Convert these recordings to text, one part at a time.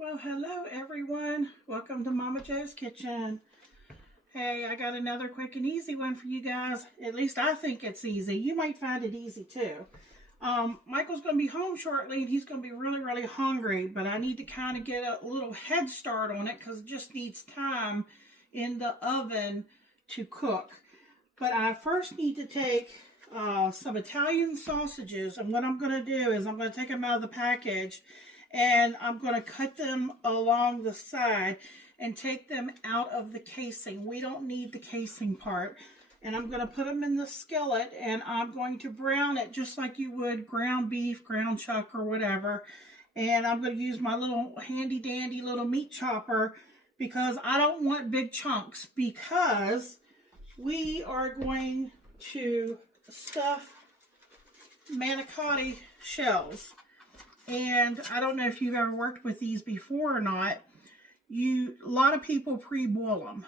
Well, hello everyone. Welcome to Mama Jo's Kitchen. Hey, I got another quick and easy one for you guys. At least I think it's easy. You might find it easy too. Michael's going to be home shortly and he's going to be really hungry, but I need to kind of get a little head start on it because it just needs time in the oven to cook. But I first need to take some Italian sausages, and what I'm going to do is I'm going to take them out of the package and I'm going to cut them along the side and take them out of the casing. We don't need the casing part. And I'm going to put them in the skillet and I'm going to brown it just like you would ground beef, ground chuck, or whatever. And I'm going to use my little handy dandy little meat chopper because I don't want big chunks, because we are going to stuff Manicotti shells. And I don't know if you've ever worked with these before or not. A lot of people pre-boil them.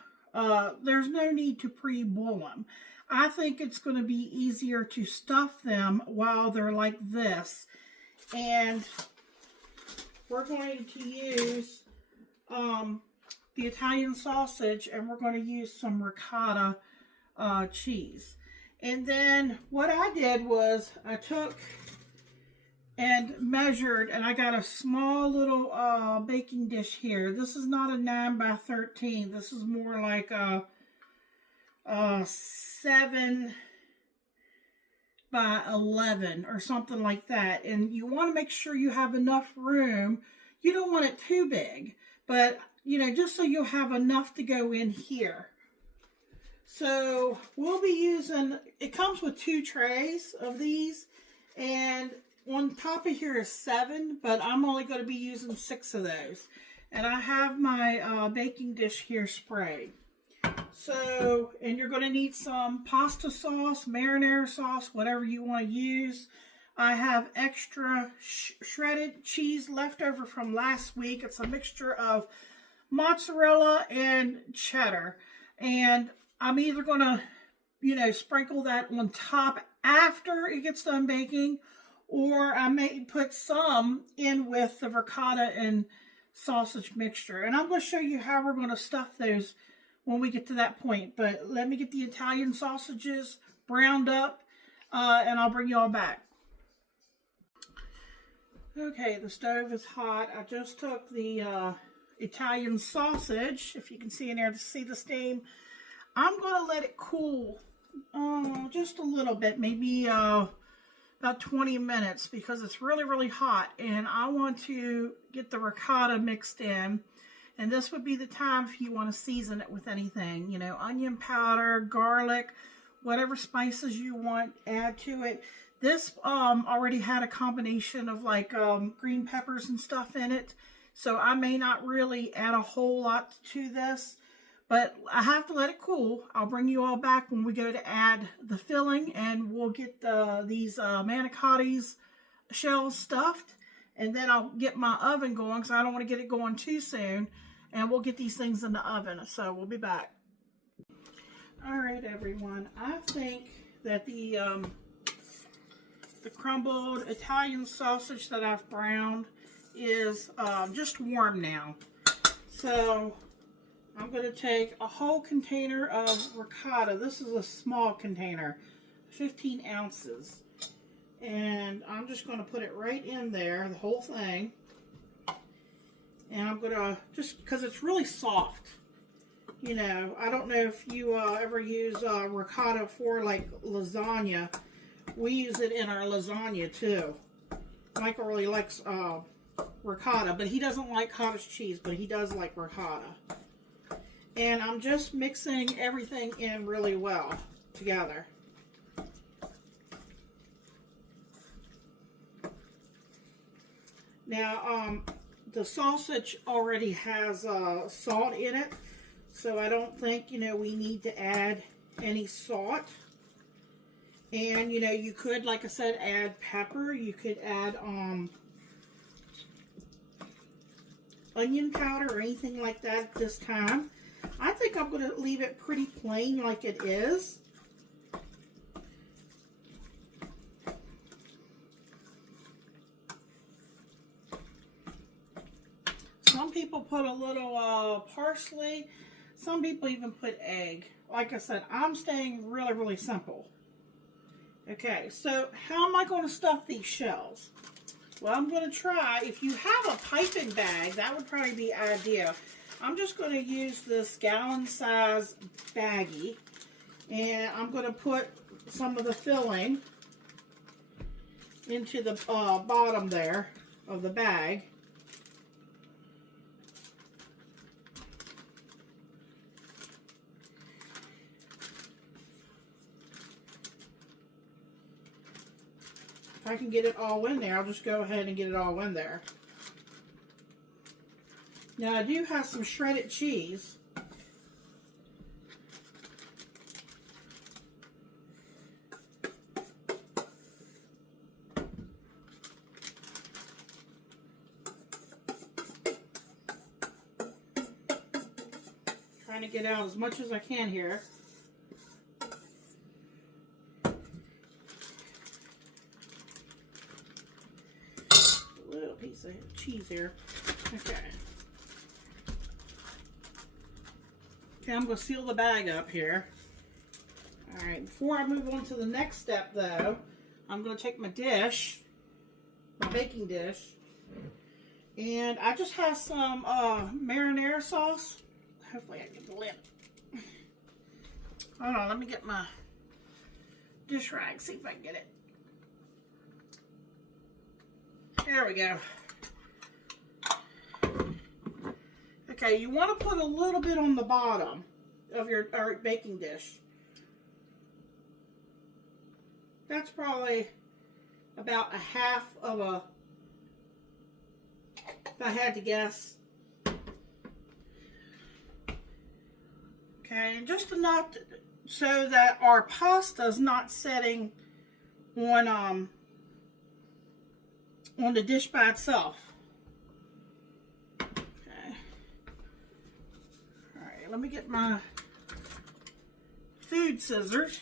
There's no need to pre-boil them. I think it's going to be easier to stuff them while they're like this. And we're going to use the Italian sausage, and we're going to use some ricotta cheese. And then what I did was I took and measured, and I got a small little baking dish here. This is not a 9 by 13. This is more like a 7 by 11 or something like that. And you want to make sure you have enough room. You don't want it too big, but you know, just so you'll have enough to go in here. So we'll be using, it comes with 2 trays of these, and on top of here is 7, but I'm only going to be using 6 of those. And I have my baking dish here sprayed. So, and you're going to need some pasta sauce, marinara sauce, whatever you want to use. I have extra shredded cheese left over from last week. It's a mixture of mozzarella and cheddar. And I'm either going to, you know, sprinkle that on top after it gets done baking, or I may put some in with the ricotta and sausage mixture. And I'm going to show you how we're going to stuff those when we get to that point. But let me get the Italian sausages browned up, and I'll bring you all back. Okay, the stove is hot. I just took the Italian sausage, if you can see in there to see the steam. I'm going to let it cool just a little bit, maybe about 20 minutes, because it's really hot, and I want to get the ricotta mixed in. And this would be the time if you want to season it with anything, you know, onion powder, garlic, whatever spices you want, add to it. This already had a combination of like green peppers and stuff in it, so I may not really add a whole lot to this. But I have to let it cool. I'll bring you all back when we go to add the filling, and we'll get these Manicotti's shells stuffed. And then I'll get my oven going because I don't want to get it going too soon. And we'll get these things in the oven. So we'll be back. All right, everyone. I think that the crumbled Italian sausage that I've browned is just warm now. So I'm going to take a whole container of ricotta. This is a small container, 15 ounces. And I'm just going to put it right in there, the whole thing. And I'm going to, just because it's really soft. You know, I don't know if you ever use ricotta for like lasagna. We use it in our lasagna too. Michael really likes ricotta, but he doesn't like cottage cheese, but he does like ricotta. And I'm just mixing everything in really well together. Now, the sausage already has salt in it, so I don't think, you know, we need to add any salt. And, you know, you could, like I said, add pepper. You could add onion powder or anything like that at this time. I think I'm going to leave it pretty plain like it is. people put a little parsley. Some people even put egg. Like I said, I'm staying really, really simple. Okay, so how am I going to stuff these shells? Well, I'm going to try, if you have a piping bag, that would probably be ideal. I'm just going to use this gallon size baggie, and I'm going to put some of the filling into the bottom there of the bag. If I can get it all in there, I'll just go ahead and get it all in there. Now I do have some shredded cheese. Trying to get out as much as I can here. A little piece of cheese here. Okay. Okay, I'm going to seal the bag up here. Alright, before I move on to the next step though, I'm going to take my dish, my baking dish, and I just have some marinara sauce. Hopefully I can get the lid. Hold on, let me get my dish rag, see if I can get it. There we go. Okay, you want to put a little bit on the bottom of your baking dish. That's probably about a half of a, if I had to guess. Okay, and just enough so that our pasta is not setting on the dish by itself. Let me get my food scissors.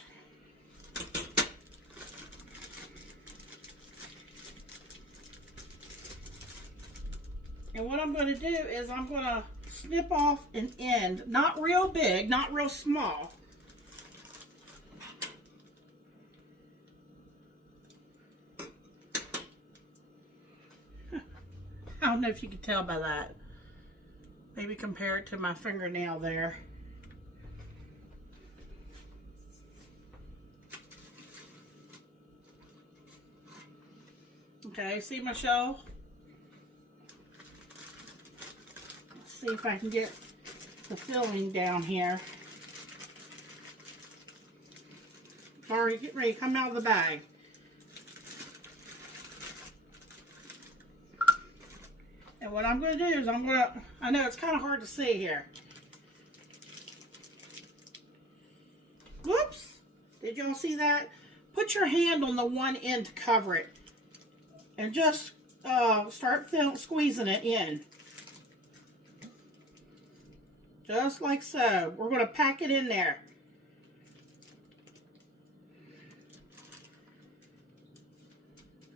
And what I'm going to do is I'm going to snip off an end. Not real big, not real small. I don't know if you can tell by that. Maybe compare it to my fingernail there. Okay, see my shell? Let's see if I can get the filling down here. It's already getting ready to come out of the bag. And what I'm going to do is I know it's kind of hard to see here. Whoops! Did y'all see that? Put your hand on the one end to cover it. And just start squeezing it in. Just like so. We're going to pack it in there.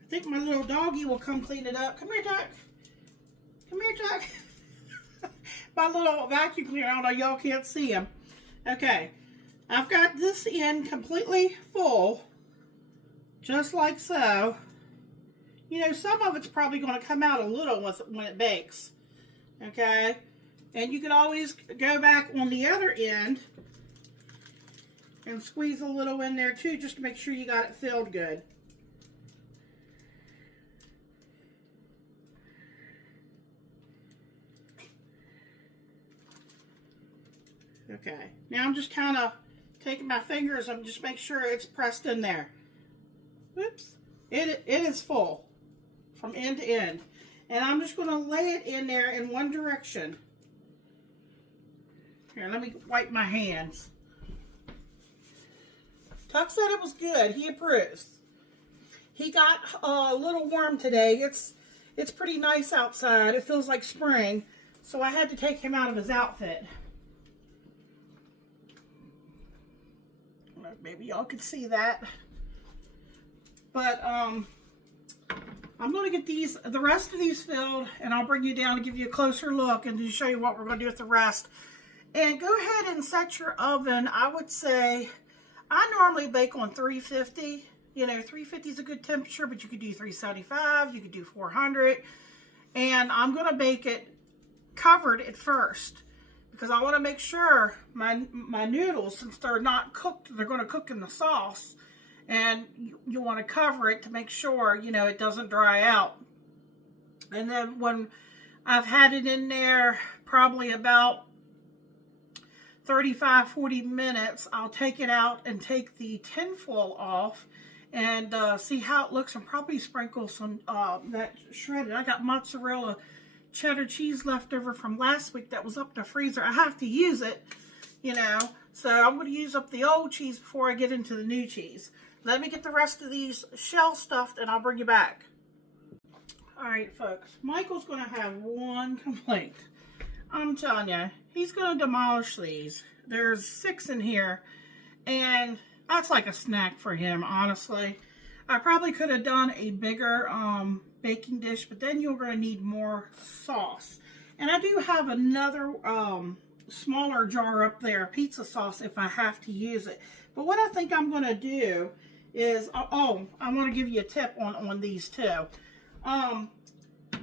I think my little doggy will come clean it up. Come here, Duck. Come here, Chuck. My little vacuum cleaner, I don't know, y'all can't see him. Okay, I've got this end completely full, just like so. You know, some of it's probably going to come out a little when it bakes. Okay, and you can always go back on the other end and squeeze a little in there too, just to make sure you got it filled good. Okay, now I'm just kind of taking my fingers and just make sure it's pressed in there. Oops, it is full from end to end. And I'm just going to lay it in there in one direction. Here, let me wipe my hands. Tuck said it was good. He approves. He got a little warm today. It's pretty nice outside. It feels like spring. So I had to take him out of his outfit. Maybe y'all could see that. But I'm I'm going to get the rest of these filled, and I'll bring you down to give you a closer look and to show you what we're going to do with the rest. And go ahead and set your oven. I would say, I normally bake on 350. You know, 350 is a good temperature, but you could do 375, you could do 400. And I'm going to bake it covered at first, because I want to make sure my noodles, since they're not cooked, they're going to cook in the sauce. And you want to cover it to make sure, you know, it doesn't dry out. And then when I've had it in there probably about 35-40 minutes, I'll take it out and take the tinfoil off and see how it looks, and probably sprinkle some that shredded. I got mozzarella cheddar cheese left over from last week that was up in the freezer. I have to use it, you know, so I'm going to use up the old cheese before I get into the new cheese. Let me get the rest of these shell stuffed and I'll bring you back. All right, folks, Michael's going to have one complaint. I'm telling you, he's going to demolish these. There's 6 in here, and that's like a snack for him, honestly. I probably could have done a bigger baking dish, but then you're going to need more sauce. And I do have another smaller jar up there, pizza sauce, if I have to use it. But what I think I'm going to do is, oh, I want to give you a tip on these too.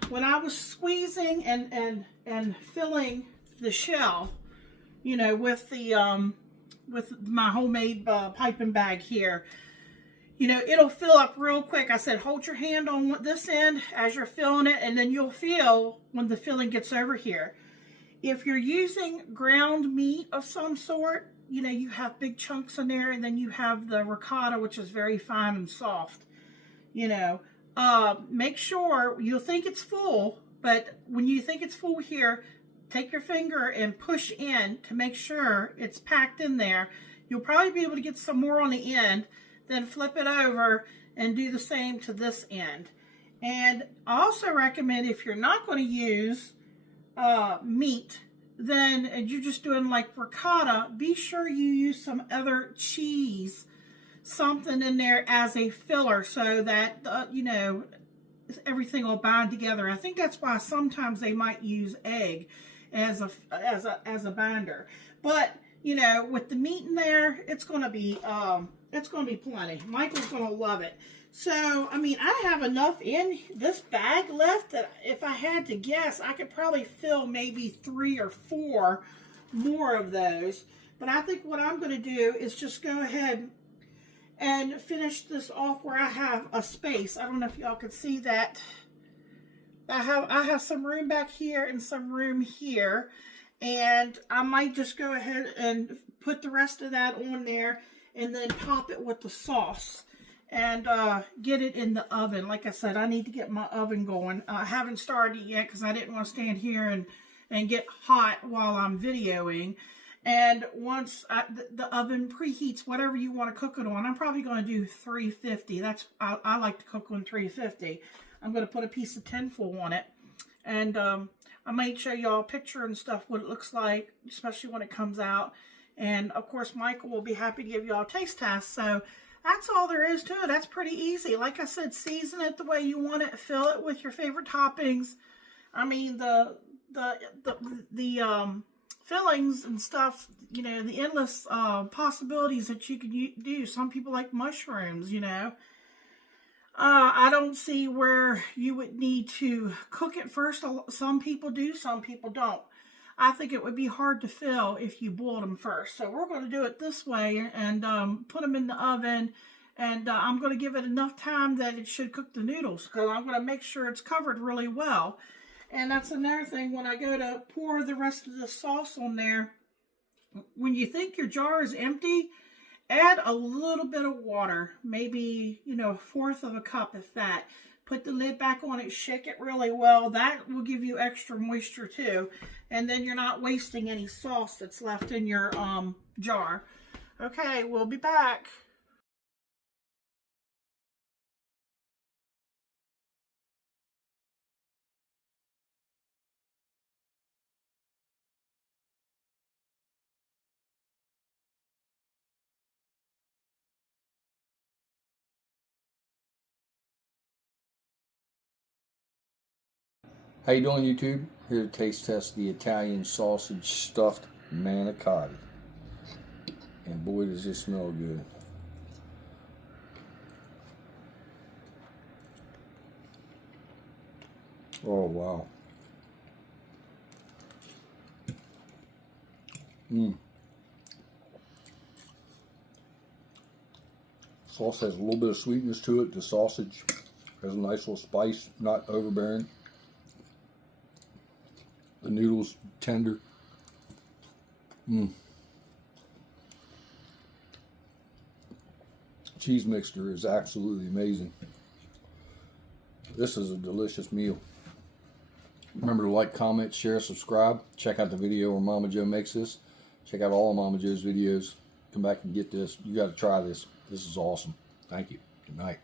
When I was squeezing and filling the shell, you know, with the with my homemade piping bag here, you know, it'll fill up real quick. I said, hold your hand on this end as you're filling it, and then you'll feel when the filling gets over here. If you're using ground meat of some sort, you know, you have big chunks in there, and then you have the ricotta, which is very fine and soft, you know. Make sure, you'll think it's full, but when you think it's full here, take your finger and push in to make sure it's packed in there. You'll probably be able to get some more on the end, then flip it over and do the same to this end. And I also recommend, if you're not going to use meat, then and you're just doing like ricotta, be sure you use some other cheese, something in there as a filler, so that you know, everything will bind together. I think that's why sometimes they might use egg as a binder. But you know, with the meat in there, it's going to be plenty. Michael's going to love it. So, I mean, I have enough in this bag left that if I had to guess, I could probably fill maybe 3 or 4 more of those. But I think what I'm going to do is just go ahead and finish this off where I have a space. I don't know if y'all can see that. I have some room back here and some room here. And I might just go ahead and put the rest of that on there and then top it with the sauce and get it in the oven. Like I said, I need to get my oven going. I haven't started yet because I didn't want to stand here and get hot while I'm videoing. And once the oven preheats whatever you want to cook it on, I'm probably going to do 350. I like to cook on 350. I'm going to put a piece of tinfoil on it. And I might show y'all a picture and stuff, what it looks like, especially when it comes out. And of course, Michael will be happy to give y'all a taste test. So that's all there is to it. That's pretty easy. Like I said, season it the way you want it. Fill it with your favorite toppings. I mean, the fillings and stuff, you know, the endless possibilities that you can do. Some people like mushrooms, you know. I don't see where you would need to cook it first. Some people do, some people don't. I think it would be hard to fill if you boiled them first. So we're going to do it this way and put them in the oven. And I'm going to give it enough time that it should cook the noodles, because I'm going to make sure it's covered really well. And that's another thing, when I go to pour the rest of the sauce on there, when you think your jar is empty, add a little bit of water, maybe, you know, 1/4 of a cup, if that. Put the lid back on it, shake it really well. That will give you extra moisture too. And then you're not wasting any sauce that's left in your jar. Okay, we'll be back. How you doing, YouTube? Here to taste test the Italian sausage stuffed manicotti. And boy, does this smell good. Oh, wow. Sauce has a little bit of sweetness to it. The sausage has a nice little spice, not overbearing. The noodles tender. Cheese mixture is absolutely amazing. This is a delicious meal. Remember to like, comment, share, subscribe. Check out the video where Momma Jo makes this. Check out all of Momma Jo's videos. Come back and get this. You got to try this. This is awesome. Thank you. Good night.